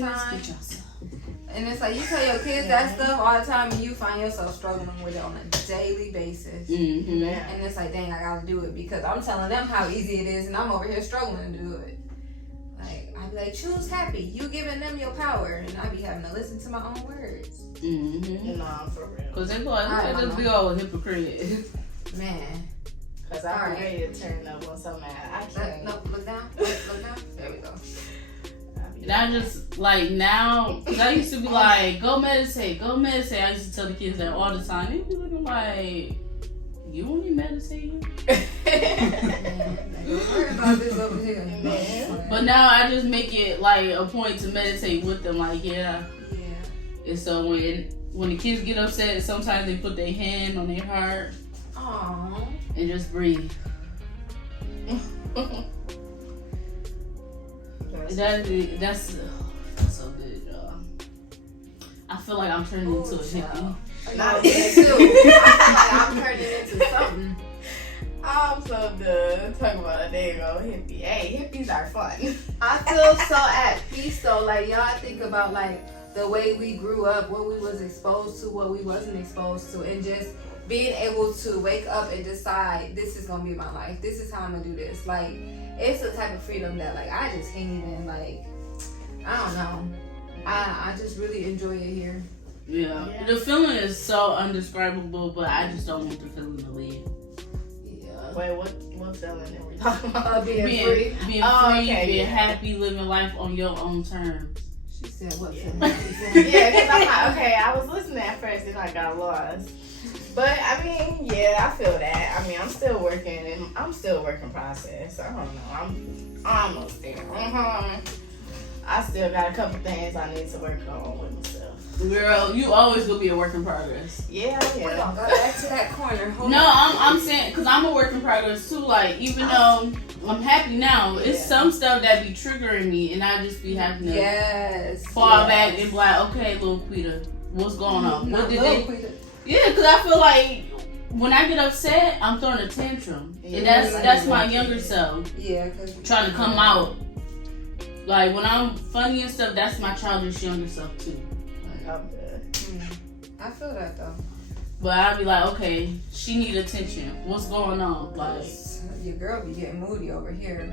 time. And it's like you tell your kids that stuff all the time, and you find yourself struggling with it on a daily basis. Mm-hmm. And it's like, dang, I gotta do it because I'm telling them how easy it is, and I'm over here struggling to do it. Like, I be like, choose happy. You giving them your power, and I be having to listen to my own words. Mm-hmm. Nah, for real. Because they go like, just be all hypocrite. Man. Because I'm ready to turn up once I'm mad. I can't. No, look down. Look down. There we go. And I just, like, now, because I used to be like, go meditate. I used to tell the kids that all the time. They be looking like, you only meditating? Don't worry about this over here. But now I just make it, like, a point to meditate with them. Like, yeah. And so when the kids get upset, sometimes they put their hand on their heart. Aww. And just breathe. That's so good, y'all. I feel like I'm turning into a hippie. Not me too. I feel like I'm turning into something. I'm so done talking about a dang old hippie. Hey, hippies are fun. I feel so at peace though. Like y'all think about like the way we grew up, what we was exposed to, what we wasn't exposed to, and just being able to wake up and decide this is gonna be my life. This is how I'm gonna do this. Like it's a type of freedom that like I just can't even like. I don't know. I just really enjoy it here. Yeah. The feeling is so undescribable, but I just don't want the feeling to leave. Yeah. Wait, what feeling are we talking about? Being free. Being free, being happy, living life on your own terms. She said what feeling? Yeah, because I'm like, okay, I was listening at first and I got lost. But I mean, yeah, I feel that. I mean, I'm still working and I'm still a work in process. I don't know. I'm almost there. I still got a couple things I need to work on with myself. Girl, you always gonna be a work in progress. Yeah. We're gonna go back to that corner. I'm saying, because I'm a work in progress too. Like, even though I'm happy now, it's some stuff that be triggering me, and I just be having to fall back and be like, okay, little Quita, what's going on? What did they? Yeah, because I feel like when I get upset, I'm throwing a tantrum, and that's my younger self. Yeah, because trying to come out. Like when I'm funny and stuff, that's my childish younger self too. I'm good. I feel that though. But I'd be like, okay, she need attention. What's going on? Like, your girl be getting moody over here.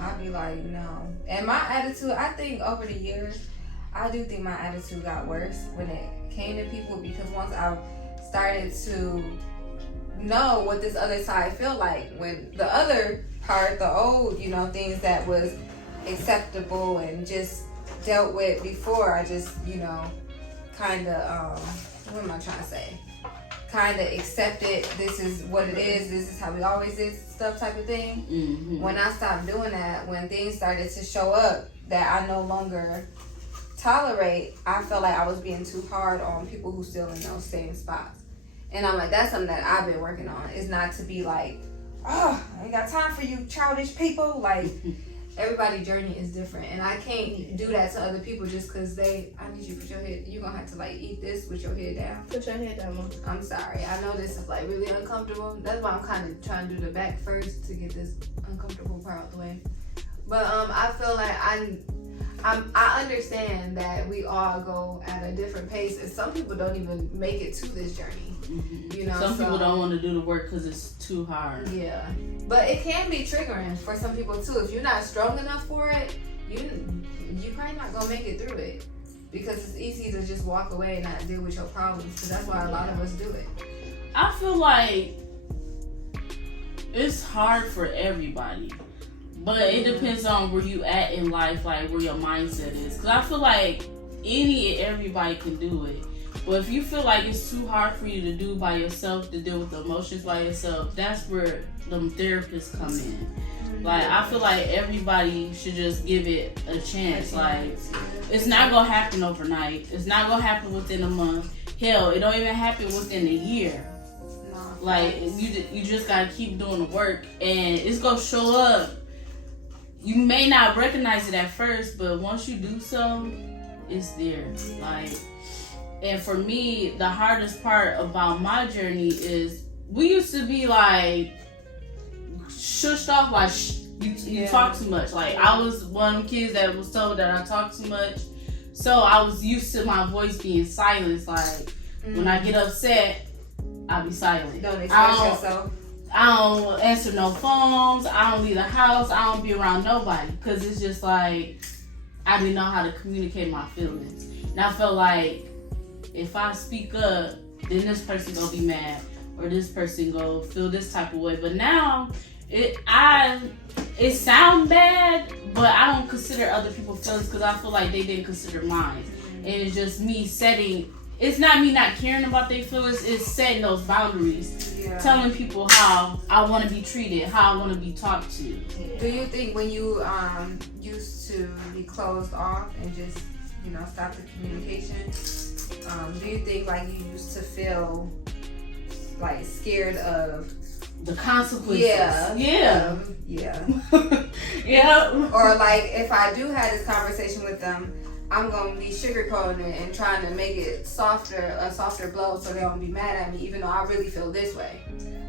I'd be like, no. And my attitude, I think over the years, I do think my attitude got worse when it came to people, because once I started to know what this other side felt like, when the other part, the old, things that was acceptable and just dealt with before, I just, kind of, what am I trying to say? Kind of accepted, this is what it is, this is how we always did stuff type of thing. Mm-hmm. When I stopped doing that, when things started to show up that I no longer tolerate, I felt like I was being too hard on people who still in those same spots. And I'm like, that's something that I've been working on, is not to be like, oh, I ain't got time for you childish people. Like, everybody's journey is different, and I can't do that to other people just because I need you to put your head, you're gonna have to like eat this with your head down. Put your head down, Mom. I'm sorry, I know this is like really uncomfortable. That's why I'm kind of trying to do the back first to get this uncomfortable part out the way. But I feel like I understand that we all go at a different pace, and some people don't even make it to this journey. Mm-hmm. Some people don't want to do the work because it's too hard. Yeah, but it can be triggering for some people too. If you're not strong enough for it, you probably not gonna make it through it, because it's easy to just walk away and not deal with your problems. Because that's why a lot of us do it. I feel like it's hard for everybody. But it depends on where you at in life, like where your mindset is. Because I feel like everybody can do it. But if you feel like it's too hard for you to do by yourself, to deal with the emotions by yourself, that's where them therapists come in. Like, I feel like everybody should just give it a chance. Like, it's not going to happen overnight. It's not going to happen within a month. Hell, it don't even happen within a year. Like, you just got to keep doing the work. And it's going to show up. You may not recognize it at first, but once you do so, it's there. Like, and for me, the hardest part about my journey is we used to be like shushed off, like You talk too much. Like, I was one of them kids that was told that I talk too much. So I was used to my voice being silenced. Like, when I get upset, I'll be silent. Don't express yourself. I don't answer no phones. I don't leave the house. I don't be around nobody. Because it's just like, I didn't know how to communicate my feelings. And I felt like, if I speak up, then this person gonna be mad. Or this person gonna feel this type of way. But now, it sound bad, but I don't consider other people's feelings because I feel like they didn't consider mine. And it's just me setting, it's not me not caring about their feelings, it's setting those boundaries. Telling people how I want to be treated, how I want to be talked to. Do you think when you used to be closed off and just, stop the communication, do you think like you used to feel like scared of the consequences? Yeah. Yeah. Or like if I do have this conversation with them, I'm gonna be sugarcoating it and trying to make it a softer blow so they don't be mad at me, even though I really feel this way.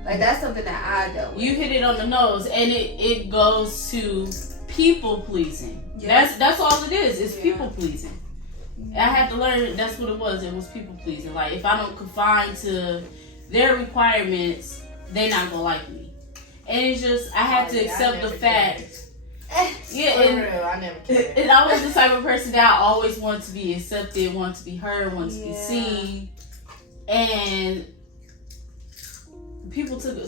Like that's something that I dealt with. You hit it on the nose, and it goes to people pleasing. Yeah. That's all it is. It's people pleasing. I had to learn that's what it was. It was people pleasing. Like if I don't confine to their requirements, they're not gonna like me. And it's just I had to accept the fact. Yeah, for real, I never cared. And I was the type of person that I always wanted to be accepted, wanted to be heard, wanted to be seen. And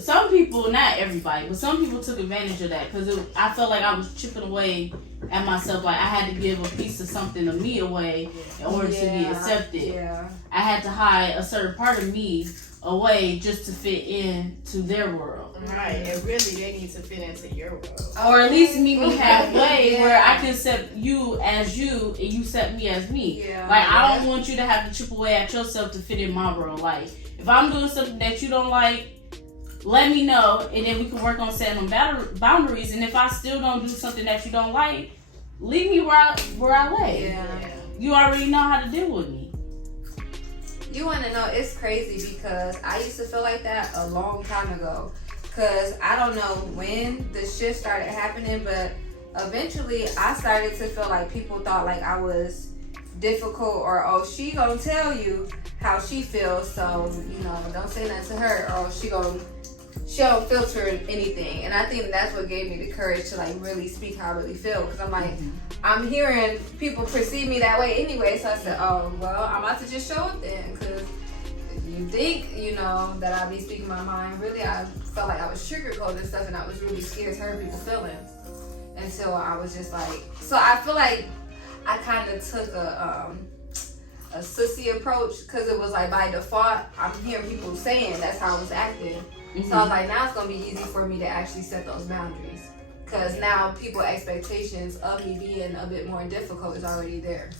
some people, not everybody, but some people took advantage of that because I felt like I was chipping away at myself. Like I had to give a piece of something of me away in order to be accepted. Yeah. I had to hide a certain part of me away just to fit into their world. Right, and really they need to fit into your world. Or at least meet me halfway where I can accept you as you and you accept me as me. Yeah, like I don't want you to have to chip away at yourself to fit in my world. Like if I'm doing something that you don't like, let me know and then we can work on setting boundaries. And if I still don't do something that you don't like, leave me where I lay. Yeah. You already know how to deal with me. You want to know, it's crazy because I used to feel like that a long time ago. Because I don't know when the shift started happening, but eventually I started to feel like people thought like I was difficult or, oh, she gonna tell you how she feels, so, don't say nothing to her, or she don't filter anything. And I think that's what gave me the courage to like really speak how I really feel. Because I'm like, I'm hearing people perceive me that way anyway, so I said, oh, well, I'm about to just show it then. Because you think, that I'll be speaking my mind. Really, I felt like I was sugarcoating stuff and I was really scared to hurt people's feelings. And so I was just like, so I feel like I kind of took a sissy approach because it was like by default, I'm hearing people saying that's how I was acting. Mm-hmm. So I was like, now it's going to be easy for me to actually set those boundaries. Because now people's expectations of me being a bit more difficult is already there.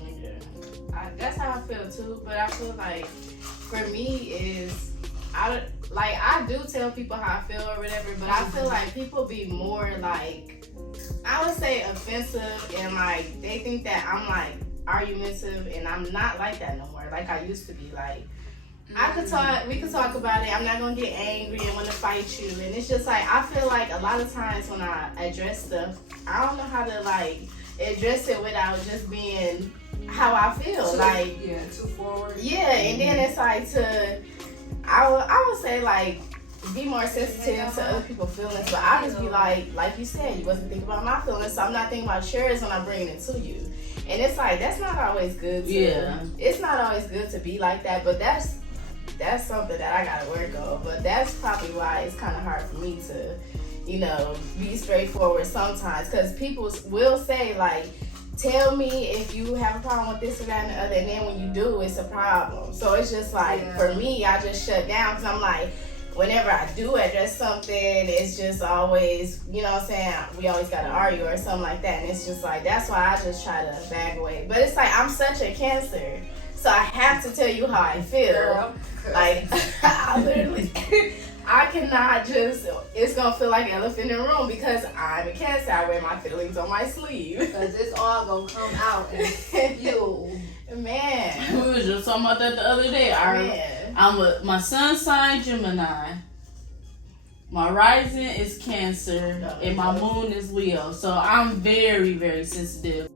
Yeah. That's how I feel too, but I feel like for me is, I do tell people how I feel or whatever, but I feel like people be more like, I would say offensive and like, they think that I'm like argumentative and I'm not like that no more, like I used to be. Like, we could talk about it. I'm not gonna get angry and want to fight you. And it's just like, I feel like a lot of times when I address stuff, I don't know how to like address it without just being how I feel. Too forward. Yeah, and then it's like I would say like be more sensitive to other people's feelings, but I just be like you said, you wasn't thinking about my feelings, so I'm not thinking about yours when I'm bringing it to you. And it's like, that's not always good it's not always good to be like that, but that's something that I gotta work on. But that's probably why it's kind of hard for me to, be straightforward sometimes, because people will say like, tell me if you have a problem with this or that and the other, and then when you do, it's a problem. So it's just like, for me, I just shut down because I'm like, whenever I do address something, it's just always, we always gotta argue or something like that. And it's just like, that's why I just try to back away. But it's like, I'm such a Cancer, so I have to tell you how I feel. Girl. Like, I literally, I cannot just, it's gonna feel like an elephant in the room because I'm a Cancer. I wear my feelings on my sleeve. Because it's all gonna come out and you. Man. We was just talking about that the other day. I'm my son's sign, Gemini. My rising is Cancer, and my moon is Leo. So I'm very, very sensitive.